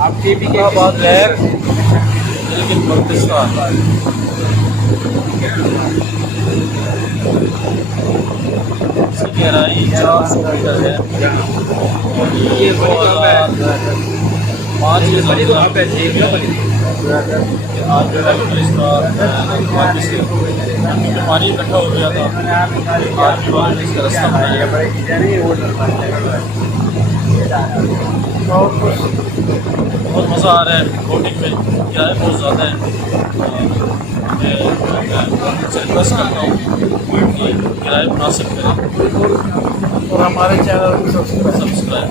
आप टीवी के बाद लहर लेकिन बल्तिस्तान इसकी गहराई 400 मीटर है और ये 5 आज जो है इसका वापस पानी इकट्ठा हो गया था। आज भी वहाँ इसका रास्ता बनाया बहुत मज़ा आ रहा है बोटिंग में। किराया बहुत ज़्यादा है। मैं रिक्वेस्ट करता हूँ कि किराया मुनासिब करें और हमारे चैनल को सब्सक्राइब